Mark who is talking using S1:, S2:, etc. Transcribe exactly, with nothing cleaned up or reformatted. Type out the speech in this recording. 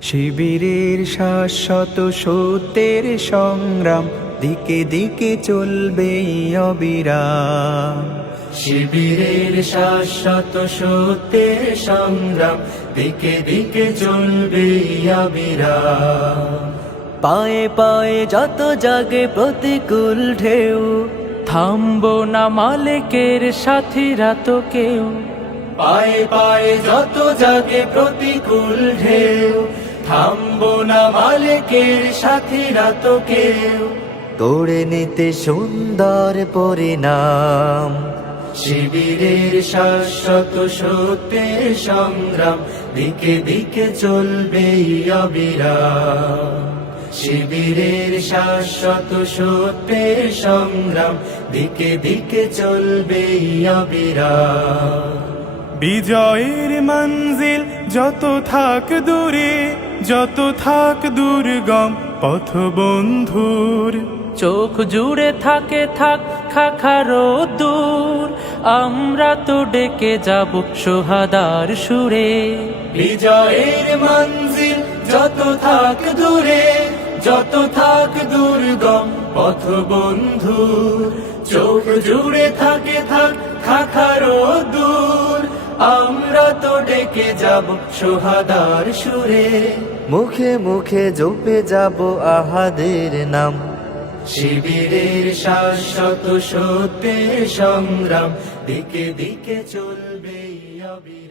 S1: শিবিরের শাশ্বত সত্যের সংগ্রাম দিকে দিকে চলবে অবিরাম।
S2: শিবিরের শাশ্বত সত্যের সংগ্রাম দিকে দিকে চলবে অবিরাম।
S1: পায়ে পায়ে যত জাগে প্রতিকূল ঢেউ, থামবো না মালিকের সাথীরা তো কেউ।
S2: পায়ে পায়ে যত জাগে প্রতিকূল ঢেউ, থামবো না মালিকের সাথীরা তো কেউ।
S1: গড়ে নিতে সুন্দর পরিণাম।
S2: শিবিরের শাশ্বত সত্যের সংগ্রাম দিকে দিকে চলবে অবিরাম। শিবিরের শাশ্বত সত্যের সংগ্রাম দিকে দিকে চলবে অবিরাম।
S3: বিজয়ের মঞ্জিল যত থাক দূরে, যত থাক দুর্গম পথ বন্ধুর,
S4: চোখ জুড়ে থাকে থাক খাখারো দূর, আমরা তো ডেকে যাব সোহাদার সুরে।
S2: বিজয়ের মঞ্জিল যত থাক দূরে, যত থাক দুর্গম পথ বন্ধু, চোখ জুড়ে থাকে থাক খাখারো দূর, আমরা তো ডেকে যাব সোহাদার সুরে।
S1: মুখে মুখে জপে যাব আহাদের নাম।
S2: শিবিরের শাশ্বত সত্যের সংগ্রাম দিকে দিকে চলবে অবিরাম।